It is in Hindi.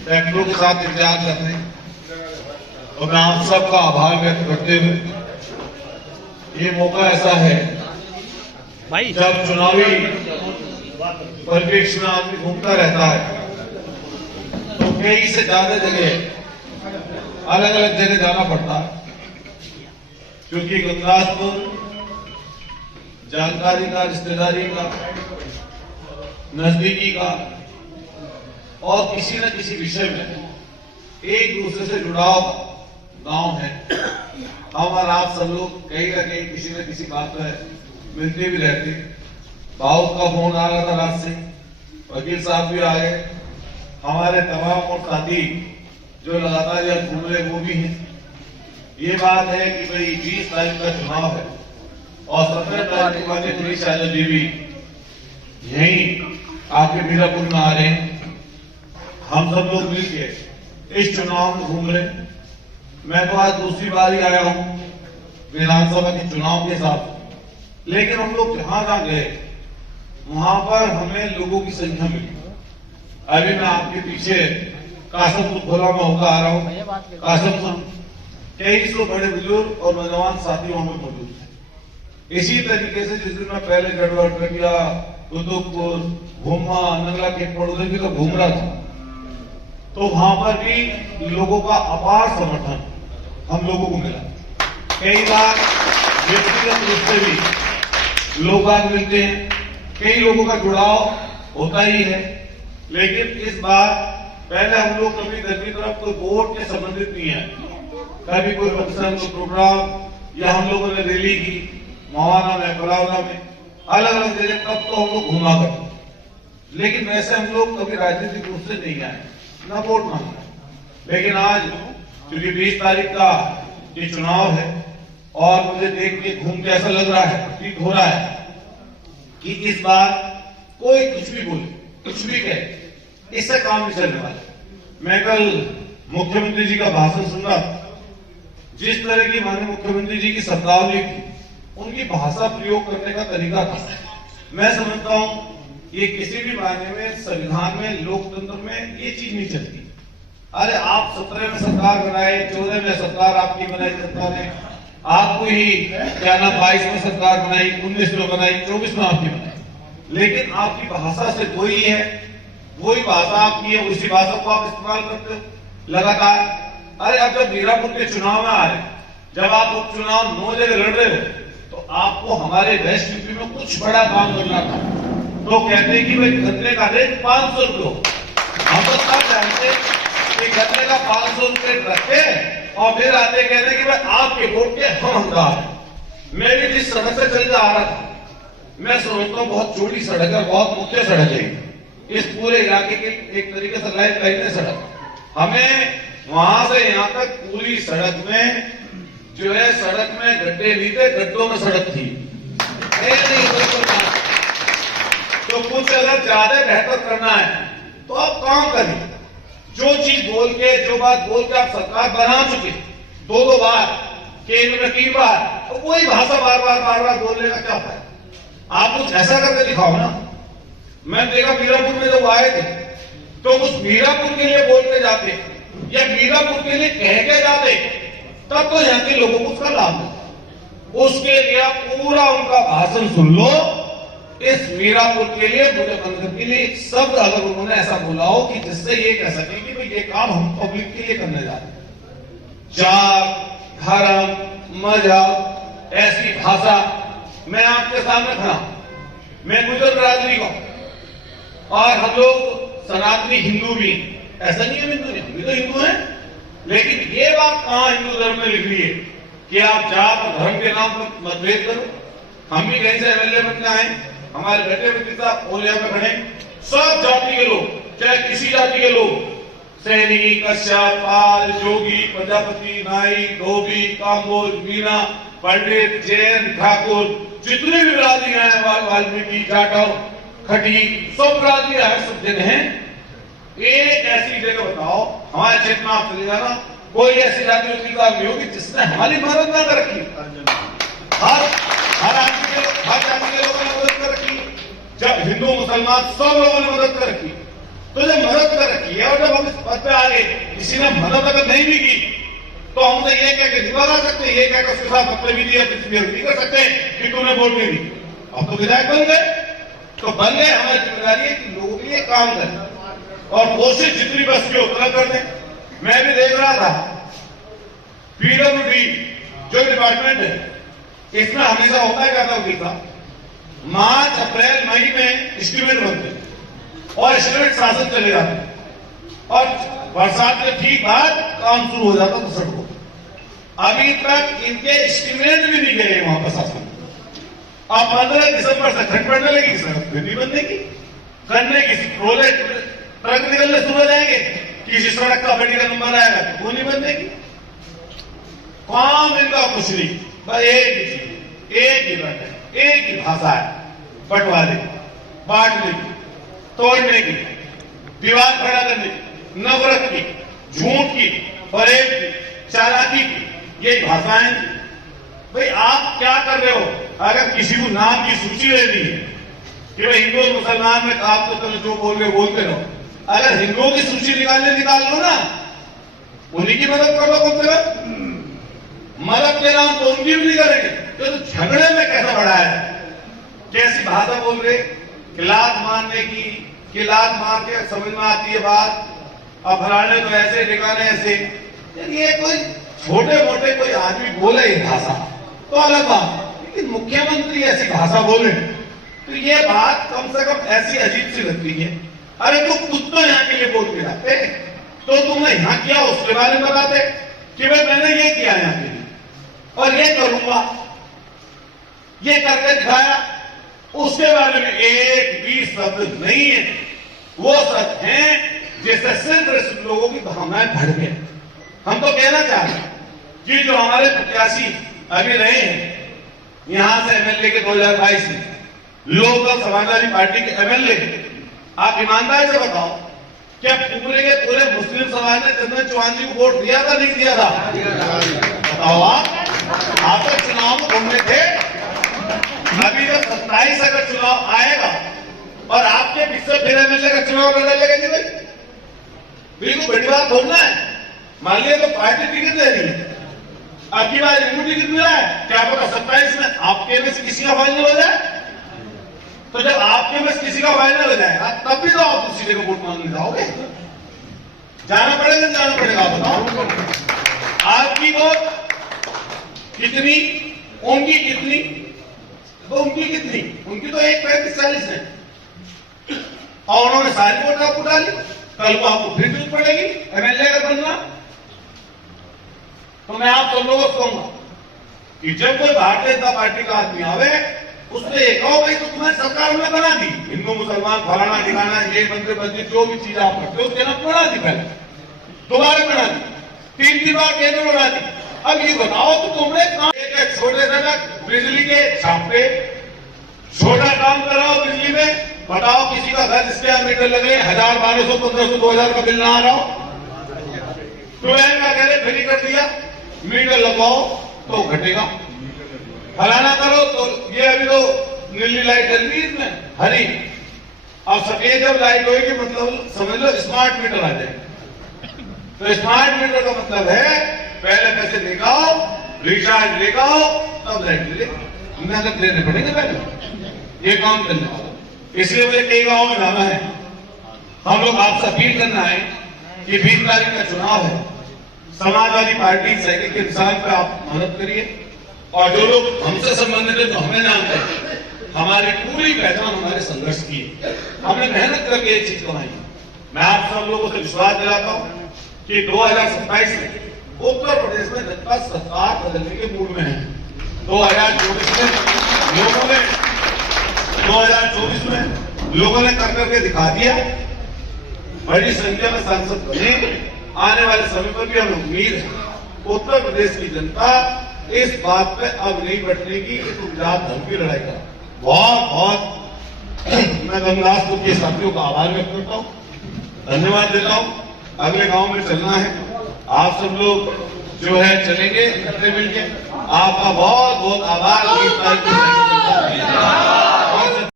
ट्रैक्टरों के साथ इंतजार कर रहे हैं। और मैं आप सबका आभार व्यक्त करते हुए, ये मौका ऐसा है जब चुनावी परिप्रेक्ष्य में आदमी घूमता रहता है तो कई से ज्यादा जगह अलग अलग जगह जाना पड़ता है, क्योंकि गुरदासपुर जानकारी का, रिश्तेदारी का, नजदीकी का और किसी न किसी विषय में एक दूसरे से जुड़ाव गांव है। हम और आप सब लोग कहीं ना कहीं किसी न किसी बात में मिलते भी रहते। भाव का फोन आ रहा था रात से, वकील साहब भी आ गए, हमारे तमाम और साथी जो लगातार यहाँ घूम रहे वो भी हैं। ये बात है कि भाई 20 तारीख का चुनाव है और 17 तारीख को माननीय पुलिस यादव जी भी यहीं आके मीरापुर में आ रहे हैं। हम सब लोग मिलकर इस चुनाव में घूम रहे हैं। मैं तो आज दूसरी बार ही आया हूं विधानसभा के चुनाव के साथ, लेकिन हम लोग जहां जहां गए वहां पर हमें लोगों की संख्या मिली। अभी मैं आपके पीछे कासमपुर खोला में होकर आ रहा हूं। कासमपुर कई सौ बड़े बुजुर्ग और नौजवान साथी वहां पर मौजूद थे। इसी तरीके से जिस दिन मैं पहले गढ़वाल, टकिया, कुतुबपुर, भूमा, नंगला के पड़ोसी भी तो घूम रहा था, तो वहां पर भी लोगों का अपार समर्थन हम लोगों को मिला। कई बार व्यक्तिगत रूप से भी लोग आज मिलते हैं, कई लोगों का जुड़ाव होता ही है, लेकिन इस बार पहले हम लोग कभी घर की तरफ कोई वोट के संबंधित नहीं है, कभी कोई फंक्शन, कोई प्रोग्राम या हम लोगों ने रैली की मवाना में, बलावला में, अलग अलग जगह, तब तो हम लोग घुमा करते। लेकिन वैसे हम लोग कभी राजनीतिक रूप से नहीं आए, ना वोट मांगा। लेकिन आज क्योंकि 20 तारीख का ये चुनाव है और मुझे देख के घूम के ऐसा लग रहा है, प्रतीत हो रहा है कि इस बार कोई कुछ भी बोले, कुछ भी कहे, इससे काम नहीं चलने वाला। मैं कल मुख्यमंत्री जी का भाषण सुन रहा था। जिस तरह की माननीय मुख्यमंत्री जी की शब्दावली थी, उनकी भाषा प्रयोग करने का तरीका था, मैं समझता हूं ये किसी भी मायने में संविधान में, लोकतंत्र में ये चीज नहीं चलती। अरे आप 17 में सरकार बनाए, 14 में सरकार आपकी बनाई जनता ने, आपको ही क्या नाम 22 में सरकार बनाई, 19 में बनाई, 24 में आपकी बनाई, लेकिन आपकी भाषा से वही है, वही भाषा आपकी है, उसी भाषा को आप इस्तेमाल करते हो लगातार। अरे अब जब मीरापुर के चुनाव में आ रहे, जब आप उपचुनाव 9 जगह लड़ रहे हो, तो आपको हमारे वेस्ट यूपी में कुछ बड़ा काम करना था, तो कहते हैं कि भाई गन्ने का रेट 500 रुपये। हम तो सब जानते कि गन्ने का 500 रुपये रखे और फिर आते कहते कि भाई आपके वोट के हम हकदार हैं। मैं भी जिस सड़क से चल आ रहा था, मैं समझता हूँ बहुत चौड़ी सड़क है, बहुत मुख्य सड़क है इस पूरे इलाके की, एक तरीके से लाइन सड़क। हमें वहां से यहां तक पूरी सड़क में जो है, सड़क में गड्ढे नहीं थे, गड्ढों में सड़क थी। तो कुछ अगर ज्यादा बेहतर करना है तो आप काम करें। जो चीज बोल के, जो बात बोल के आप सरकार बना चुके 2 बार, केंद्र में 3 बार, तो वही भाषा बार बार बोलने का क्या फायदा? आप कुछ ऐसा करके दिखाओ ना। मैं देखा मीरापुर में जब आए थे तो उस मीरापुर के लिए बोल के जाते या मीरापुर के लिए कह के जाते, तब तो यहाँ के लोगों को उसका लाभ है। उसके लिए आप पूरा उनका भाषण सुन लो। इस मीरापुर के लिए, मुझे मंदिर के लिए एक शब्द अगर उन्होंने ऐसा बोला हो कि जिससे ये कह सके कि भाई ये काम हम पब्लिक के लिए करने जा रहे हैं, जात, धर्म, मजहब, ऐसी भाषा, मैं आपके सामने खड़ा, मैं गुजर बिरादरी का और हम लोग सनातनी हिंदू भी, ऐसा नहीं है हिंदू नहीं, हम भी तो हिंदू हैं, लेकिन ये बात कहां हिंदू धर्म में लिख रही है कि आप जात और धर्म के नाम पर मतभेद करो? हम भी कहीं से एमएलए बनने आए, हमारे बेटे बेटी साहब ओलिया में खड़े, सब जाति के लोग, चाहे किसी जाति के लोग, सैनी, कश्यप, पाल, जोगी, प्रजापति, नाई, धोबी, काम्बोज, मीना, पंडित, जैन, ठाकुर, जितने भी बिरादरियां हैं, वाल्मीकि, जाटव, खटी, सब बिरादरियां हैं, सब जगह हैं। एक ऐसी जगह बताओ हमारे क्षेत्र में, आप चले जाना, कोई ऐसी जाति नहीं होगी जिसने हमारी मदद ना कर रखी। हर जाति के लोगों ने मदद कर रखी, जब हिंदू मुसलमान सब लोगों ने मदद कर रखी। तो जब मदद कर रखी है और जब हम इस पद पे आ गए, किसी ने मदद अगर नहीं भी की तो हम उसे ये कह के नहीं भगा सकते, ये कह के उसके साथ बदतमीजी या नहीं कर सकते कि तुमने वोट नहीं दी। अब तो विधायक बन गए, तो बन गए, हमारी जिम्मेदारी है कि लोगों के लिए काम करें और कोशिश जितनी बस की उतना कर दें। मैं भी देख रहा था पीडब्ल्यूडी जो डिपार्टमेंट है, इसमें हमेशा होता है क्या था, मार्च अप्रैल मई में एस्टीमेट बनते हैं और एस्टीमेट शासन चले जाते हैं और बरसात के ठीक बाद काम शुरू हो जाता तो सड़कों। अभी तक इनके एस्टीमेट भी नहीं गए वहां प्रशासन। अब 15 दिसंबर से ठंड पड़ने लगी, सड़क भी नहीं बनने की, करने की प्रोजेक्ट ट्रक निकलने शुरू हो जाएंगे, किसी सड़क का बड़ी का नंबर आएगा तो वो नहीं बनने की। काम इनका कुछ नहीं, बस एक ही चीज, एक ही बात है, एक ही भाषा है, बंटवारे की, बांटने की, तोड़ने की, दीवार खड़ा करने की, नफरत की, झूठ की, फरेब की, चालाकी की, ये भाषाएं। भाई आप क्या कर रहे हो? अगर किसी को नाम की सूची लेनी है कि भाई हिंदू और मुसलमान में आप तो तुम जो बोल रहे बोलते रहो, अगर हिंदुओं की सूची निकाल लो ना, उन्हीं की मदद कर लो, कम से कम मदद के नाम तो उनकी भी नहीं करेंगे। तो झगड़े में कैसा बढ़ा है, कैसी भाषा बोल रहे कि लात मारने की, कि लात मार के समझ में आती है बात, अब फलाने तो ऐसे ठिकाने ऐसे। ये कोई छोटे मोटे कोई आदमी बोले ये भाषा तो अलग बात, लेकिन मुख्यमंत्री ऐसी भाषा बोले तो ये बात कम से कम ऐसी अजीब सी लगती है। अरे तो खुद तो यहाँ के लिए बोल के जाते, तो तुमने यहाँ किया उसके बारे में बताते कि भाई मैंने ये किया यहाँ के लिए और ये करूंगा, ये करके दिखाया, उसके बारे में एक भी शब्द नहीं है। वो शब्द है जिससे सिर्फ लोगों की भावनाएं बढ़ गए। हम तो कहना चाहते हैं कि जो हमारे प्रत्याशी अभी रहे हैं यहां से एमएलए के 2022 में, लोकदल समाजवादी पार्टी के एमएलए, आप ईमानदारी से बताओ क्या पूरे के पूरे मुस्लिम समाज ने चंदन चौहान जी को वोट दिया था, नहीं दिया था? बताओ आप तो चुनाव में घूमने थे। अभी जब 27 अगर चुनाव आएगा और आपके पीछे फिर एमएलए का चुनाव लड़ने लगेंगे, भाई बिल्कुल बड़ी बात थोड़ा है। मान लिया तो पार्टी टिकट दे रही है, अब की बार इनको टिकट मिला है, क्या पता 27 में आपके में से किसी का फाइनल हो जाए। तो जब आपके में से किसी का फाइनल हो जाएगा तब भी तो आप दूसरे को वोट मांगने जाओगे, जाना पड़ेगा, जाना पड़ेगा। बताओ आपकी वोट कितनी, उनकी कितनी, तो उनकी कितनी, उनकी तो 1:35-40 है और उन्होंने सारी वोट आपको डाली। कल को आपको फिर जरूरत पड़ेगी एमएलए का बनना। तो मैं आप सब लोगों को कहूंगा कि जब कोई भारतीय जनता पार्टी का आदमी आवे उसने ये कहो भाई तो तुम्हारी सरकार ने बना दी, हिंदू मुसलमान फलाना ठिकाना ये मंदिर मंदिर जो भी चीज आप करते हो उसके नाम बना दी, पहले दोबारा बना दी, 3 बार केंद्र बना दी। अब ये बताओ तो तुमने एक छोटे से बिजली के छापे, छोटा काम कराओ बिजली में, बताओ किसी का घर स्क्वायर मीटर लगे 1000, 1200, 1500, 2000 का बिल ना आ रहा हो, तो का कह रहे फ्री कर दिया, मीटर लगवाओ तो घटेगा, फलाना करो तो ये अभी तो नीली लाइट जल रही है इसमें हरी, अब सफेद जब लाइट होगी मतलब समझ लो स्मार्ट मीटर आ जाएगा। तो स्मार्ट मीटर का मतलब है पहले पैसे लेगाओ, रिचार्ज लेगाओ तब लाइट मिलेगी, नगद लेने पड़ेंगे पहले ये काम करने वाला। इसलिए मुझे कई गांव में जाना है, हम लोग आपसे अपील करना है कि 20 तारीख का चुनाव है, समाजवादी पार्टी सैनिक के इंसान पर आप मदद करिए और जो लोग हमसे संबंधित है तो हमें जानते हैं, हमारी पूरी पहचान हमारे संघर्ष की है, हमने मेहनत करके ये चीज कमाई। मैं आप सब लोगों से विश्वास दिलाता हूं कि 2027 में उत्तर प्रदेश में जनता सरकार बदलने के मूड में है। 2024 में लोगों ने कर करके दिखा दिया, बड़ी संख्या में सांसद बने, आने वाले समय पर भी हमें उम्मीद है उत्तर प्रदेश की जनता इस बात पे अब नहीं बटने की कि तुम जात धर्म की लड़ाई करो। बहुत बहुत मैं गंगदासपुर के साथियों का आभार व्यक्त करता हूँ, धन्यवाद देता हूँ। अगले गांव में चलना है, आप सब लोग जो है चलेंगे इकट्ठे मिलके। आपका बहुत बहुत आभार।